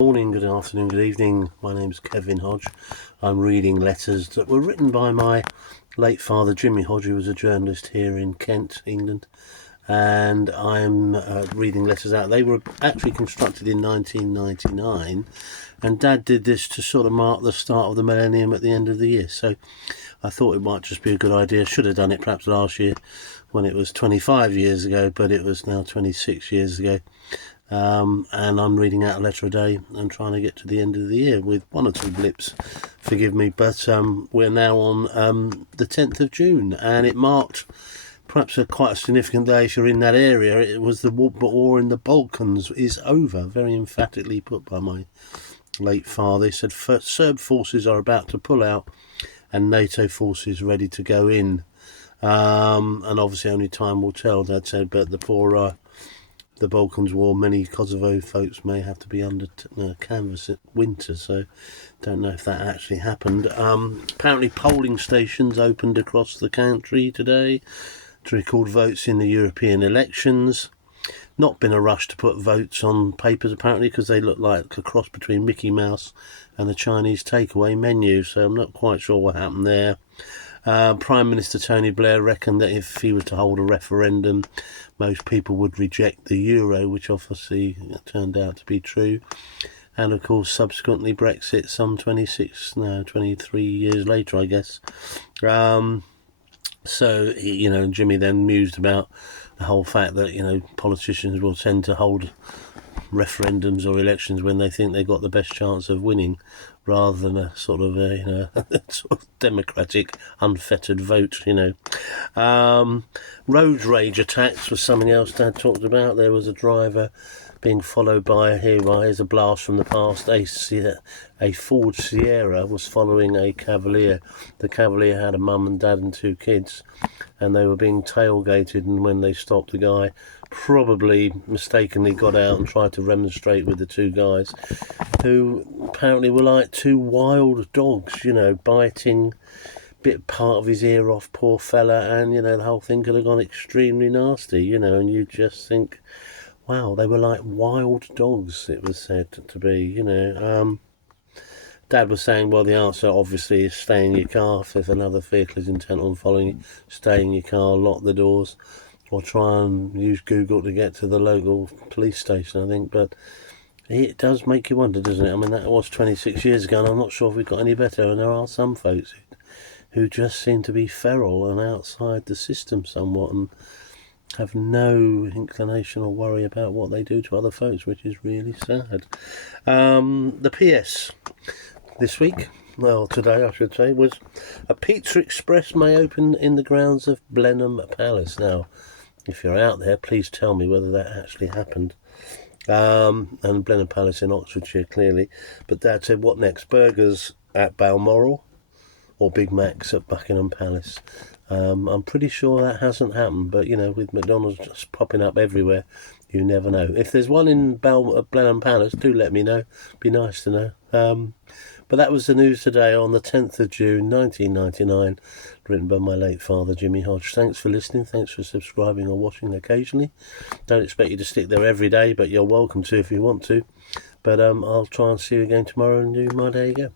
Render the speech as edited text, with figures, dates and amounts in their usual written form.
Morning, good afternoon, good evening. My name's Kevin Hodge. I'm reading letters that were written by my late father, Jimmy Hodge, who was a journalist here in Kent, England. And I'm reading letters out. They were actually constructed in 1999, and Dad did this to sort of mark the start of the millennium at the end of the year. So I thought it might just be a good idea. Should have done it perhaps last year when it was 25 years ago, but it was now 26 years ago. And I'm reading out a letter a day and trying to get to the end of the year with one or two blips, forgive me, but we're now on the 10th of June, and it marked perhaps quite a significant day if you're in that area. It was the war in the Balkans is over, very emphatically put by my late father. He said Serb forces are about to pull out and NATO forces ready to go in, and obviously only time will tell, Dad said, but the Balkans War, many Kosovo folks may have to be under canvas at winter, so don't know if that actually happened. Apparently polling stations opened across the country today to record votes in the European elections. Not been a rush to put votes on papers apparently, because they look like a cross between Mickey Mouse and the Chinese takeaway menu, so I'm not quite sure what happened there. Prime Minister Tony Blair reckoned that if he was to hold a referendum, most people would reject the euro, which obviously turned out to be true. And of course, subsequently Brexit some 23 years later, I guess. So, Jimmy then mused about the whole fact that, politicians will tend to hold referendums or elections when they think they've got the best chance of winning, rather than a sort of sort of democratic, unfettered vote. Road rage attacks was something else Dad talked about. There was a driver being followed by, here's a blast from the past, a Ford Sierra was following a Cavalier. The Cavalier had a mum and dad and two kids, and they were being tailgated, and when they stopped, the guy probably mistakenly got out and tried to remonstrate with the two guys, who apparently were like two wild dogs, biting bit part of his ear off, poor fella, and the whole thing could have gone extremely nasty, and you just think, wow, they were like wild dogs, it was said to be, Dad was saying, well, the answer obviously is stay in your car. If another vehicle is intent on following you, stay in your car, lock the doors, or try and use Google to get to the local police station, I think. But it does make you wonder, doesn't it? I mean, that was 26 years ago, and I'm not sure if we've got any better. And there are some folks who just seem to be feral and outside the system somewhat, and have no inclination or worry about what they do to other folks, which is really sad. The PS this week, well, today I should say, was a Pizza Express may open in the grounds of Blenheim Palace. Now, if you're out there, please tell me whether that actually happened. And Blenheim Palace in Oxfordshire, clearly. But Dad said, what next? Burgers at Balmoral or Big Macs at Buckingham Palace? I'm pretty sure that hasn't happened, but with McDonald's just popping up everywhere, you never know. If there's one in Blenheim Palace, do let me know. Be nice to know. But that was the news today on the 10th of June 1999, written by my late father, Jimmy Hodge. Thanks for listening. Thanks for subscribing or watching occasionally. Don't expect you to stick there every day, but you're welcome to if you want to. But I'll try and see you again tomorrow and do my day again.